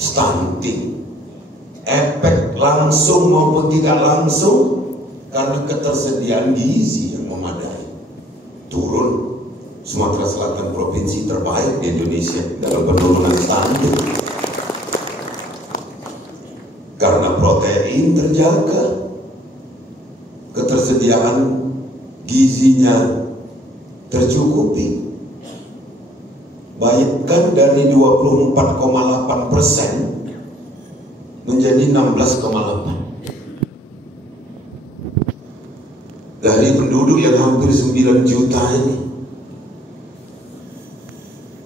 stunting, efek langsung maupun tidak langsung karena ketersediaan gizi yang memadai turun. Sumatera Selatan provinsi terbaik di Indonesia dalam penurunan stunting karena protein terjaga, ketersediaan gizinya tercukupi. Bahkan dari 24,8% menjadi 16,8%. Dari penduduk yang hampir 9 juta ini.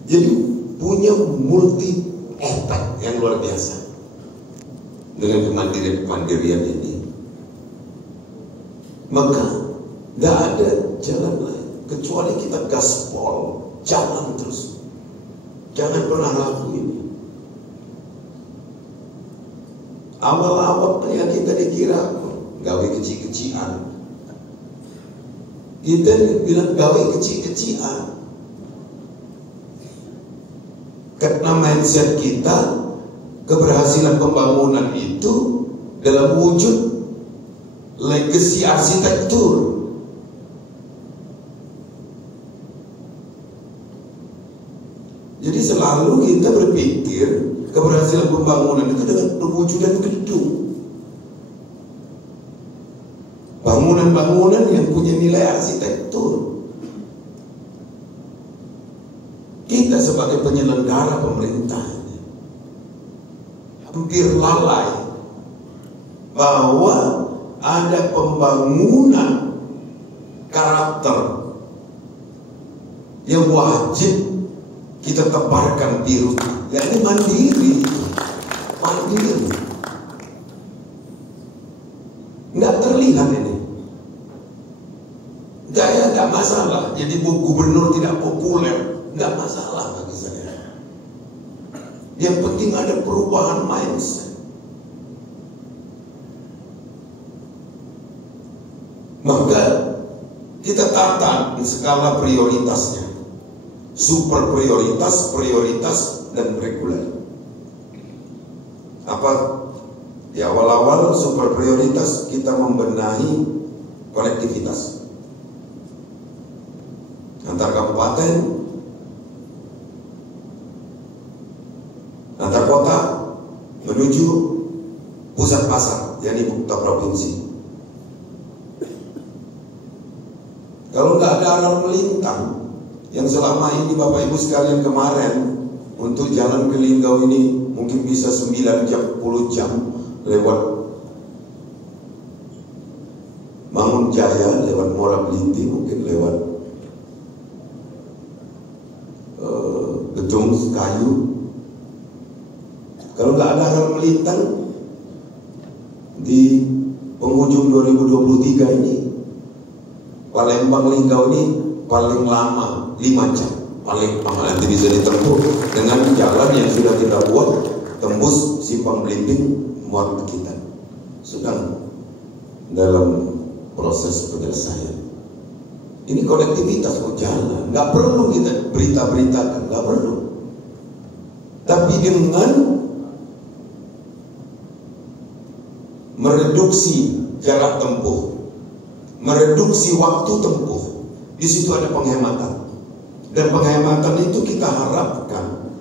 Jadi punya multi efek yang luar biasa dengan kemandirian ini. Maka tidak ada jalan lain kecuali kita gaspol, jalan terus, jangan pernah ragu ini. Awal-awal yang kita dikira gawe kecil-kecilan, kita bilang gawe kecil-kecilan. Karena mindset kita, keberhasilan pembangunan itu dalam wujud legacy arsitektur. Jadi selalu kita berpikir keberhasilan pembangunan itu dengan perwujudan gedung, bangunan-bangunan yang punya nilai arsitektur. Kita sebagai penyelenggara pemerintah hampir lalai bahwa ada pembangunan karakter yang wajib kita tebarkan biru, yakni mandiri. Nggak terlihat ini. Saya nggak masalah jadi gubernur tidak populer. Nggak masalah bagi saya. Yang penting ada perubahan mindset. Maka kita tata di skala prioritasnya. Super prioritas, prioritas, dan reguler. Apa? Di awal-awal super prioritas kita membenahi konektivitas antar kabupaten, antar kota menuju pusat pasar, yakni ibu kota provinsi. Kalau nggak ada aral melintang yang selama ini Bapak Ibu sekalian kemarin untuk jalan ke Linggau ini mungkin bisa 9 jam, 10 jam lewat Mangun Jaya, lewat Muara Blinti, mungkin lewat Gedung Kayu. Kalau nggak ada aral melintang di penghujung 2023 ini, Palembang Linggau ini paling lama 5 jam, paling lama nanti bisa ditempuh dengan jalan yang sudah kita buat tembus Simpang Belimbing muat kita, sedang dalam proses penyelesaian. Ini konektivitas mau jalan, nggak perlu kita berita-beritakan, nggak perlu. Tapi dengan mereduksi jarak tempuh, mereduksi waktu tempuh, di situ ada penghematan. Dan penghematan itu kita harapkan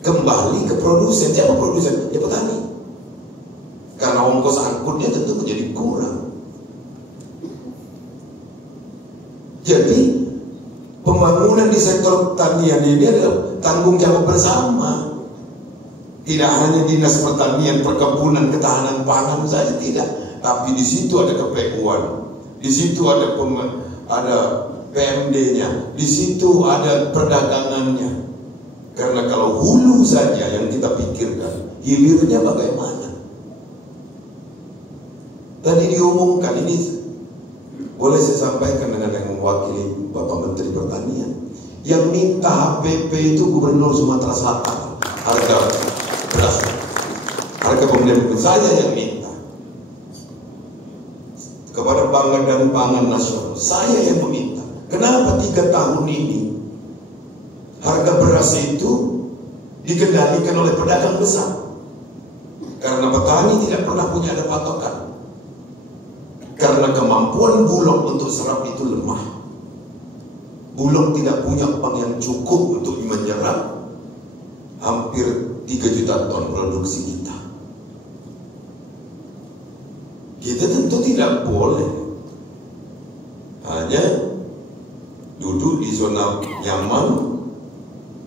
kembali ke produsen. Siapa produsen? Ya petani. Karena ongkos angkutnya tentu menjadi kurang. Jadi pembangunan di sektor pertanian ini adalah tanggung jawab bersama. Tidak hanya dinas pertanian, perkebunan, ketahanan pangan saja tidak, tapi di situ ada KPU-an, di situ ada PMD-nya, di situ ada perdagangannya. Karena kalau hulu saja yang kita pikirkan, hilirnya bagaimana? Tadi diumumkan ini. Boleh saya sampaikan dengan yang mewakili Bapak Menteri Pertanian, yang minta HPP itu Gubernur Sumatera Selatan, harga beras, harga pembelian saya yang minta kepada Badan Pangan Nasional, saya yang meminta. Kenapa 3 tahun ini harga beras itu dikendalikan oleh pedagang besar. Karena petani tidak pernah punya ada patokan. Karena kemampuan Bulog untuk serap itu lemah. Bulog tidak punya uang yang cukup untuk menyerap hampir 3 juta ton produksi kita. Kita tentu tidak boleh hanya duduk di zona nyaman,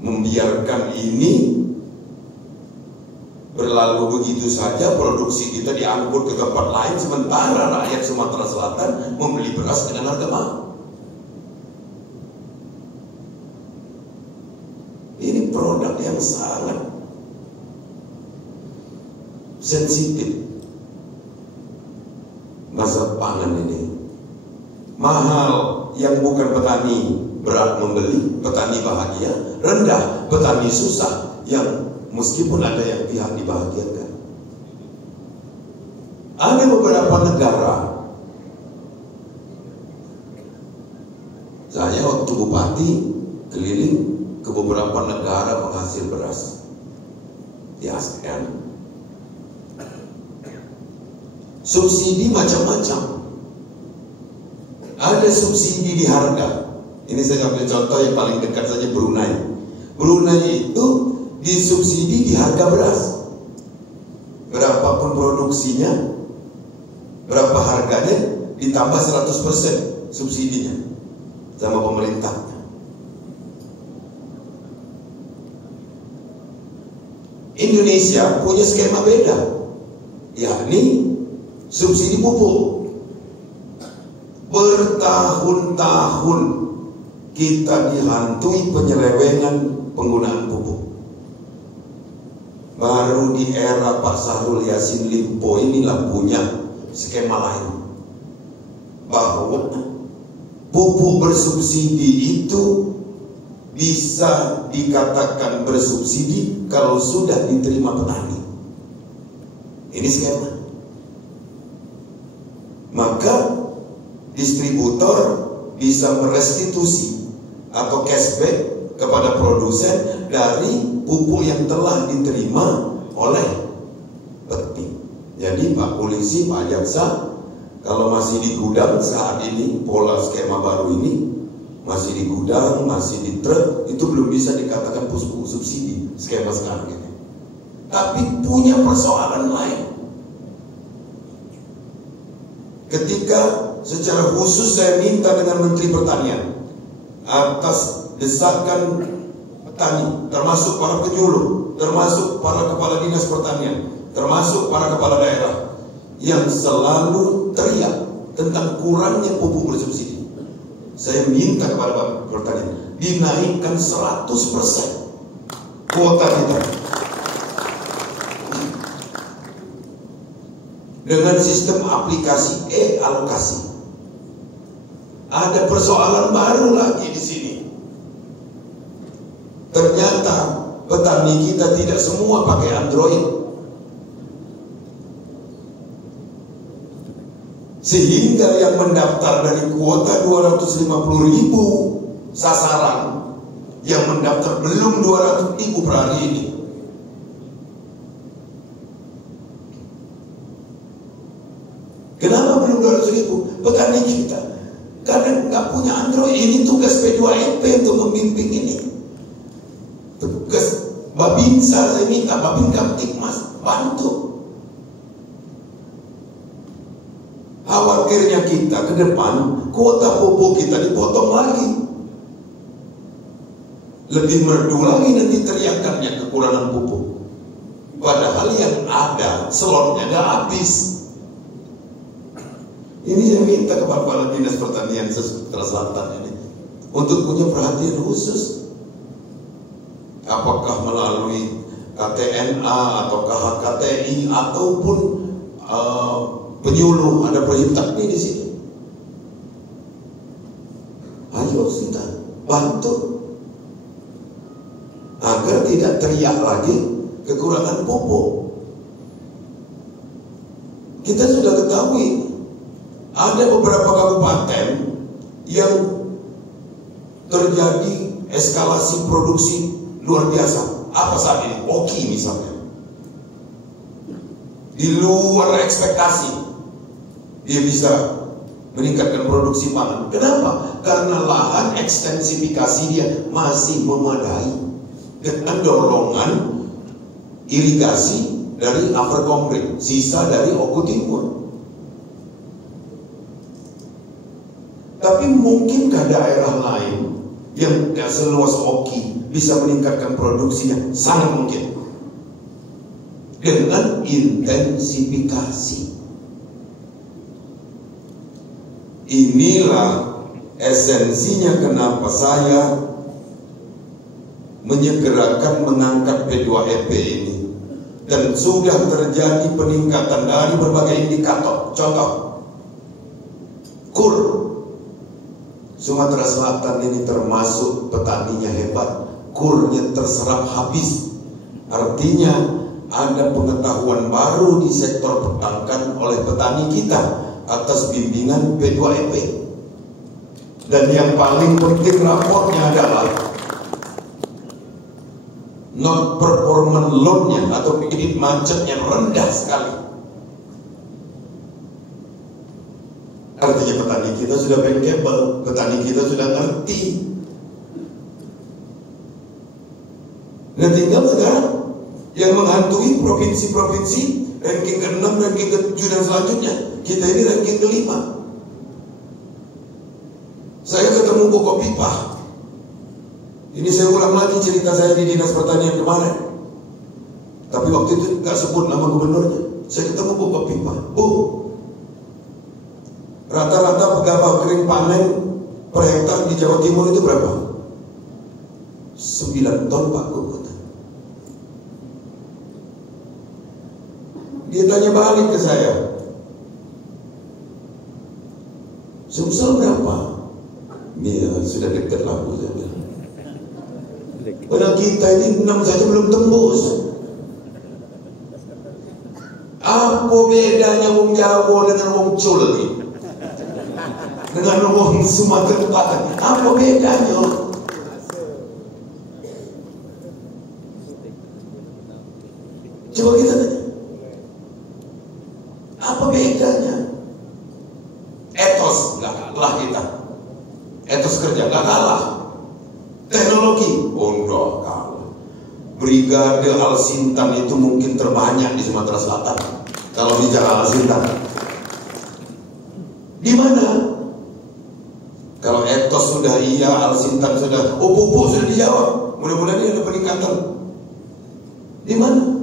membiarkan ini berlalu begitu saja, produksi kita diangkut ke tempat lain, sementara rakyat Sumatera Selatan membeli beras dengan harga mahal. Ini produk yang sangat sensitif. Masa pangan ini mahal, yang bukan petani berat membeli, petani bahagia, rendah, petani susah, yang meskipun ada yang pihak dibahagiakan. Ada beberapa negara, saya waktu bupati keliling ke beberapa negara penghasil beras di ASEAN. Subsidi macam-macam. Ada subsidi di harga. Ini saya ambil contoh yang paling dekat saja, Brunei. Brunei itu disubsidi di harga beras. Berapapun produksinya, berapa harganya, ditambah 100% subsidinya sama pemerintah. Indonesia punya skema beda, yakni subsidi pupuk. Bertahun-tahun kita dihantui penyelewengan penggunaan pupuk. Baru di era Pak Syahrul Yassin Limpo inilah punya skema lain, bahwa pupuk bersubsidi itu bisa dikatakan bersubsidi kalau sudah diterima petani. Ini skema. Maka distributor bisa merestitusi atau cashback kepada produsen dari pupuk yang telah diterima oleh peti. Jadi Pak Polisi, Pak Jaksa, kalau masih di gudang saat ini, pola skema baru ini masih di gudang, masih di truk, itu belum bisa dikatakan pupuk subsidi skema sekarang ini. Tapi punya persoalan lain. Ketika secara khusus saya minta dengan Menteri Pertanian atas desakan petani, termasuk para penyuluh, termasuk para kepala dinas pertanian, termasuk para kepala daerah yang selalu teriak tentang kurangnya pupuk bersubsidi. Saya minta kepada Pak Pertanian dinaikkan 100% kuota kita dengan sistem aplikasi e-alokasi. Ada persoalan baru lagi di sini. Ternyata petani kita tidak semua pakai Android, sehingga yang mendaftar dari kuota 250.000 sasaran, yang mendaftar belum 200.000 per hari ini. Kenapa belum 200.000? Petani kita karena nggak punya Android. Ini tugas P2MP untuk membimbing ini. Tugas Babinsa, saya minta Babin Kamtipmas bantu. Khawatirnya kita ke depan kuota pupuk kita dipotong lagi. Lebih merdu lagi nanti teriakannya kekurangan pupuk. Padahal yang ada slotnya nggak habis. Ini saya minta kepada Kepala Dinas Pertanian Sumatera Selatan ini untuk punya perhatian khusus. Apakah melalui KTNA atau HKTI ataupun penyuluh, ada Perhiptakmi di sini. Ayo kita bantu agar tidak teriak lagi kekurangan pupuk. Kita sudah ketahui ada beberapa kabupaten yang terjadi eskalasi produksi luar biasa. Apa saat ini? Oki misalnya. Di luar ekspektasi, dia bisa meningkatkan produksi pangan. Kenapa? Karena lahan ekstensifikasi dia masih memadai dengan dorongan irigasi dari Averkompring, sisa dari Oku Timur. Tapi mungkinkah daerah lain yang seluas Oki bisa meningkatkan produksinya? Sangat mungkin. Dengan intensifikasi. Inilah esensinya kenapa saya menyegerakan mengangkat P2EP ini. Dan sudah terjadi peningkatan dari berbagai indikator. Contoh, KUR Sumatera Selatan ini termasuk petaninya hebat. KUR-nya terserap habis. Artinya ada pengetahuan baru di sektor pertanian oleh petani kita atas bimbingan P2EP. Dan yang paling penting raportnya adalah non performance loan-nya atau kredit macetnya rendah sekali. Artinya petani kita sudah bankable, petani kita sudah ngerti. Nah tinggal sekarang yang menghantui provinsi-provinsi ranking ke-6, ranking ke-7 dan selanjutnya. Kita ini ranking ke-5. Saya ketemu Bukopipah. Ini saya ulang lagi cerita saya di Dinas Pertanian kemarin. Tapi waktu itu gak sebut nama gubernurnya. Saya ketemu Bukopipah. Bu, rata-rata gabah kering panen per hektar di Jawa Timur itu berapa? 9 ton Pak Gubernur. Dia tanya balik ke saya, Sumsel berapa? Ya sudah dekat lah Bu, saya bilang. Padahal kita ini 6 saja belum tembus. Apa bedanya wong Jawa dengan wong Cul ini? Dengan wong Sumatera Utara? Apa bedanya? Coba kita tanya. Apa bedanya? Etos nggak kalah kita. Etos kerja nggak kalah. Teknologi enggak kalah. Brigade Al-Sintan itu mungkin terbanyak di Sumatera Selatan. Kalau bicara Al-Sintan, di mana? Kalau etos sudah iya, Al-Sintan sudah, pupuk sudah dijawab. Mudah-mudahan ini ada peningkatan. Di mana?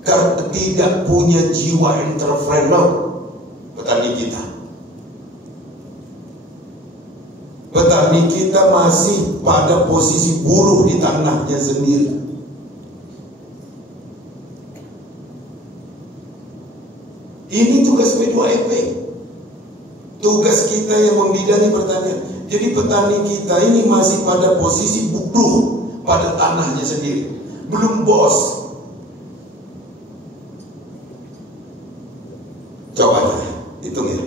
Karena tidak punya jiwa entrepreneur petani kita. Petani kita masih pada posisi buruh di tanahnya sendiri. Ini tugas P2EP. Tugas kita yang membidangi pertanian. Jadi petani kita ini masih pada posisi buruh pada tanahnya sendiri. Belum bos. Coba hitung ya,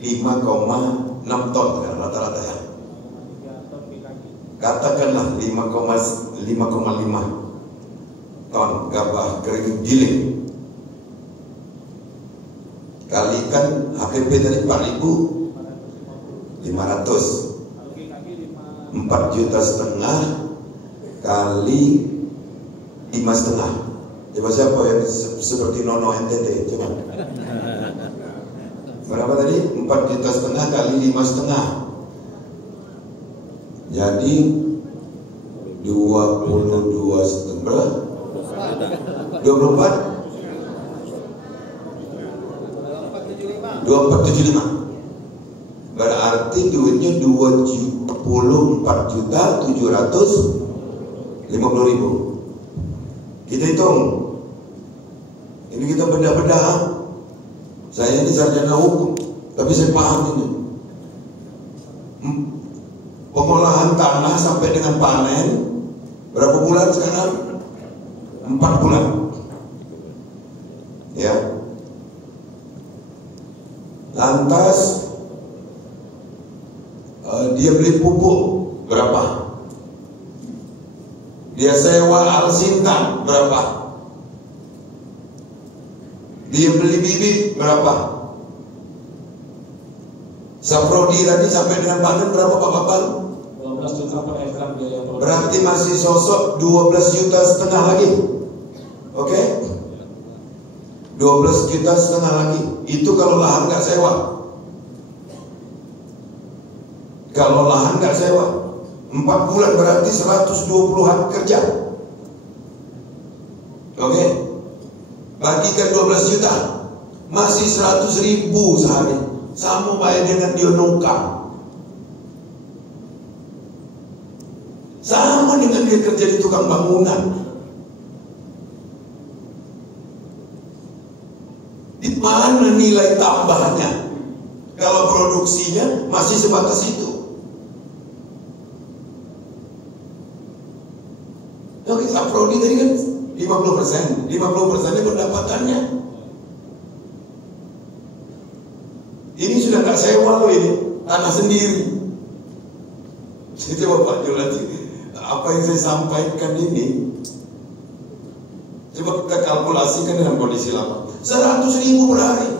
5,6 ton kan rata-rata ya. Katakanlah 5,5 ton gabah kering giling. Kalikan HPP dari 4.500, 4,5 juta kali 5,5. Coba siapa yang seperti Nono NTT? Coba. Berapa tadi? 4,5 juta kali 5,5. Jadi 22,5 berapa? 24? 2475. Berarti duitnya 24.750.000. Kita hitung. Ini kita bedah-bedah. Saya ini sarjana hukum, tapi saya paham ini. Pengolahan tanah sampai dengan panen berapa bulan sekarang? 4 bulan. Ya. Lantas dia beli pupuk berapa? Dia Dia sewa Al-Sintan berapa? Dia beli bibit berapa? Saprodi tadi sampai dengan panen berapa Pak Bapak? 12 juta per ekar biaya produksi. Berarti masih sosok 12 juta setengah lagi. Oke? 12 juta setengah lagi. Itu kalau lahan nggak sewa. Kalau lahan nggak sewa, 4 bulan berarti 120 hari kerja. Oke? Bagikan 12 juta, masih 100.000 sehari. Sama bayar dengan dia nongkang. Sama dengan dia kerja di tukang bangunan. Di mana nilai tambahnya? Kalau produksinya masih sebatas itu. Oke, Saprodi tadi kan 50%, 50%-nya pendapatannya. Ini sudah nggak sewa loh, ini tanah sendiri. Jadi coba Pak Jul nanti apa yang saya sampaikan ini, coba kita kalkulasikan dengan kondisi lama. 100.000 per hari.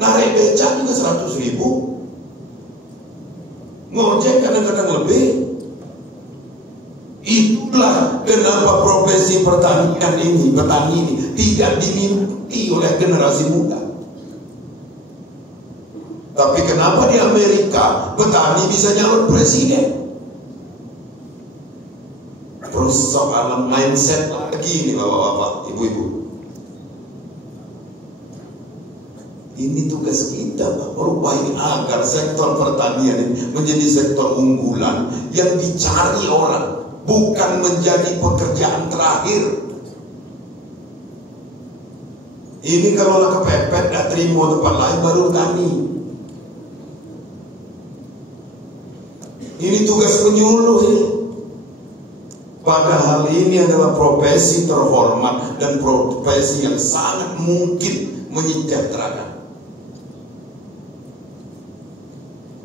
Narik becak juga 100.000. Ngojek kadang-kadang lebih. Itulah kenapa profesi petani ini tidak diminati oleh generasi muda. Tapi kenapa di Amerika petani bisa nyalon presiden? Persoalan mindset lagi nih bapak-bapak, ibu-ibu. Ini tugas kita, merupakan agar sektor pertanian ini menjadi sektor unggulan yang dicari orang, bukan menjadi pekerjaan terakhir. Ini kalau lah kepepet, gak terima tempat lain baru tani. Ini tugas penyuluh ini. Padahal ini adalah profesi terhormat dan profesi yang sangat mungkin menyejahterakan.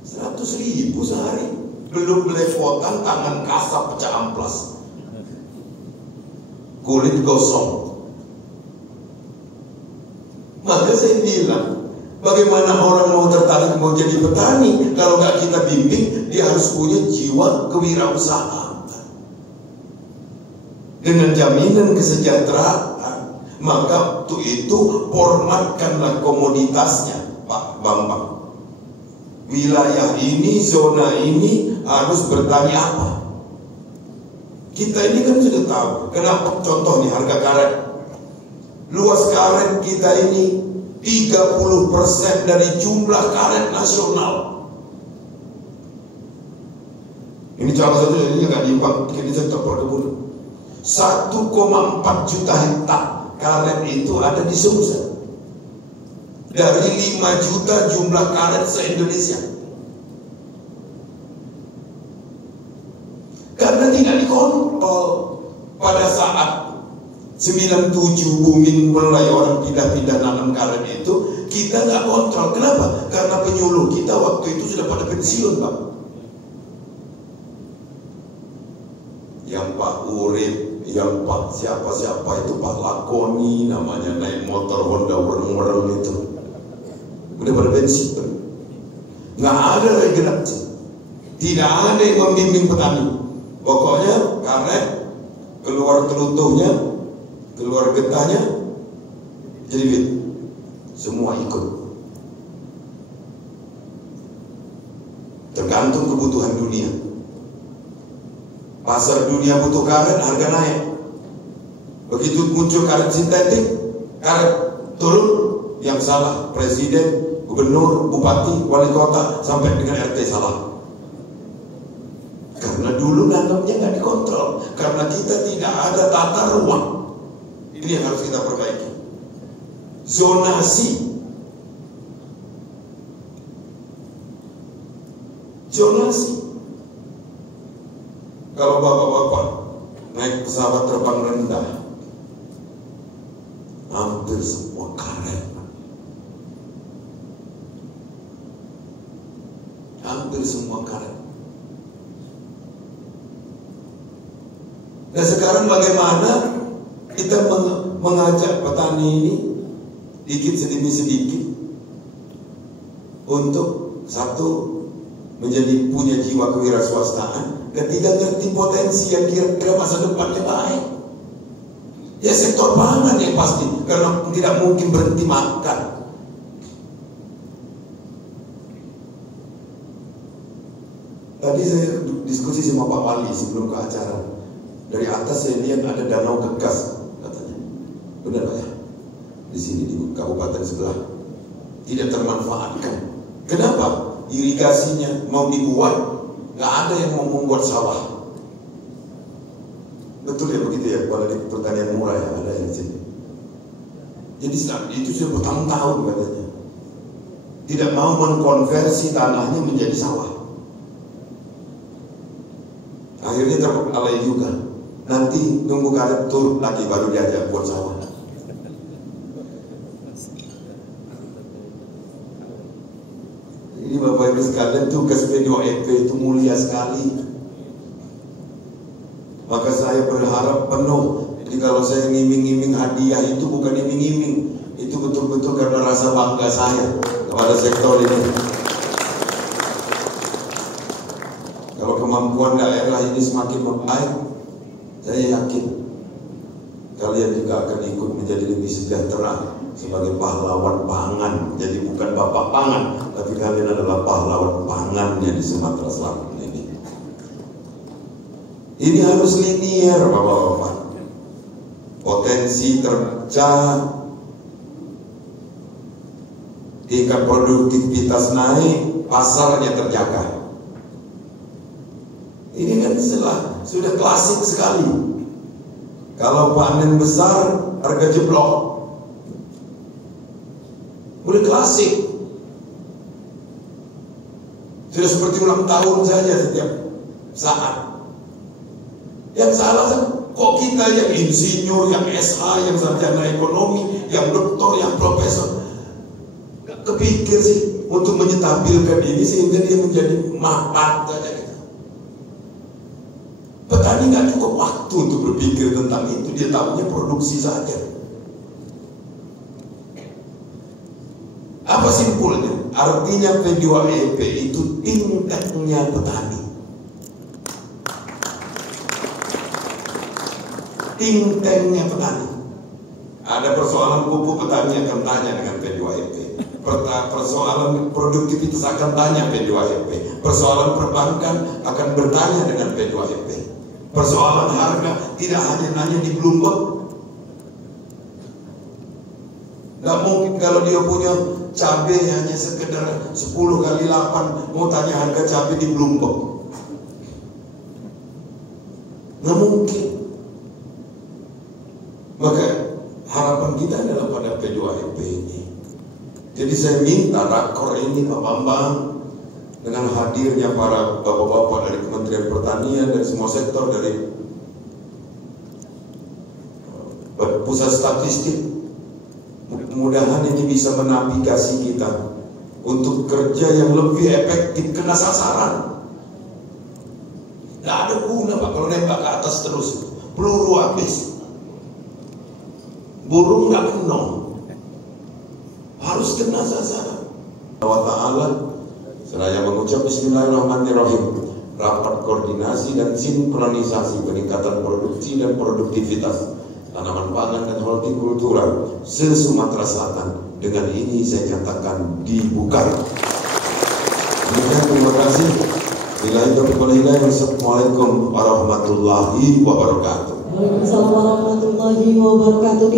100.000 sehari, belum belepotan tangan kasar pecah amplas, kulit gosong. Maka saya bilang, bagaimana orang mau tertarik mau jadi petani kalau nggak kita bimbing? Dia harus punya jiwa kewirausahaan dengan jaminan kesejahteraan. Maka untuk itu hormatkanlah komoditasnya, Pak Bambang. Wilayah ini, zona ini harus bertani apa? Kita ini kan sudah tahu. Kenapa? Contoh nih harga karet. Luas karet kita ini 30% dari jumlah karet nasional. Ini salah satu ini nggak diimbang di sektor perkebunan. 1,4 juta hektar karet itu ada di Sumsel. Dari 5 juta jumlah karet se-Indonesia. Karena tidak dikontrol. Pada saat 97 booming mulai orang pindah-pindah nanam karet itu, kita nggak kontrol. Kenapa? Karena penyuluh kita waktu itu sudah pada pensiun, Pak. Yang Pak Urip, yang Pak siapa-siapa itu, Pak Lakoni namanya, naik motor Honda wereng-wereng itu, udah pada pensiun. Nggak ada regenerasi, tidak ada yang membimbing petani. Pokoknya karet keluar telutuhnya, keluar getahnya, jadi duit. Semua ikut. Tergantung kebutuhan dunia. Pasar dunia butuh karet, harga naik. Begitu muncul karet sintetik, karet turun. Yang salah presiden, gubernur, bupati, wali kota, sampai dengan RT salah. Karena dulu nanamnya nggak dikontrol. Karena kita tidak ada tata ruang. Ini yang harus kita perbaiki. Zonasi. Kalau bapak-bapak naik pesawat terbang rendah, hampir semua karet. Hampir semua karet. Nah sekarang bagaimana kita mengajak petani ini dikit demi sedikit untuk satu menjadi punya jiwa kewirausahaan, ketiga ngerti potensi yang kira-kira masa depannya baik. Ya sektor pangan yang pasti, karena tidak mungkin berhenti makan. Tadi saya diskusi sama Pak Wali sebelum ke acara. Dari atas saya lihat ada danau Gegas katanya. Benar Pak ya? Di sini di kabupaten sebelah tidak termanfaatkan. Kenapa? Irigasinya mau dibuat, nggak ada yang mau membuat sawah. Betul ya begitu ya, kalau di pertanian murah ya ada yang sini. Jadi itu sudah bertahun-tahun katanya. Tidak mau mengkonversi tanahnya menjadi sawah. Akhirnya terbengkalai juga. Nanti nunggu karet turun lagi baru diajak buat sawah. Ini Bapak Ibu sekalian, tugas P2EP itu mulia sekali. Maka saya berharap penuh. Jadi kalau saya ngiming-ngiming hadiah itu bukan ngiming-ngiming, itu betul-betul karena rasa bangga saya kepada sektor ini. Kalau kemampuan daerah ini semakin membaik, saya yakin kalian juga akan ikut menjadi lebih sejahtera sebagai pahlawan pangan. Jadi bukan bapak pangan, tapi kalian adalah pahlawan pangannya di Sumatera Selatan ini. Ini harus linier Bapak-bapak. Potensi terpecah, tingkat produktivitas naik, pasarnya terjaga. Ini kan sudah klasik sekali. Kalau panen besar, harga jeblok. Udah klasik. Sudah seperti ulang tahun saja setiap saat. Yang salah kok kita yang insinyur, yang SH, yang sarjana ekonomi, yang doktor, yang profesor, gak kepikir sih untuk menyetabilkan ini sehingga dia menjadi mapan saja gitu. Petani gak cukup waktu untuk berpikir tentang itu, dia tahunya produksi saja. Apa simpulnya? Artinya P2EP itu tingkatnya petani. Tingkatnya petani. Ada persoalan pupuk, petani akan tanya dengan P2EP. Persoalan produktivitas akan tanya P2EP. Persoalan perbankan akan bertanya dengan P2EP. Persoalan harga tidak hanya nanya di Bloomberg. Gak mungkin kalau dia punya cabai hanya sekedar 10 kali 8 mau tanya harga cabai di Bloomberg. Gak mungkin. Maka harapan kita adalah pada P2EP ini. Jadi saya minta rakor ini Pak Bambang, dengan hadirnya para bapak-bapak dari Kementerian Pertanian dan semua sektor dari pusat statistik, mudah-mudahan ini bisa menavigasi kita untuk kerja yang lebih efektif, kena sasaran. Gak ada guna Pak kalau nembak ke atas terus, peluru habis. Burung nggak penuh, harus kena sasaran. Allah Ta'ala, seraya mengucap Bismillahirrahmanirrahim, rapat koordinasi dan sinkronisasi peningkatan produksi dan produktivitas tanaman pangan dan hortikultura se-Sumatera Selatan. Dengan ini saya katakan dibuka. Terima kasih. Assalamualaikum warahmatullahi wabarakatuh. Waalaikumsalam warahmatullahi wabarakatuh.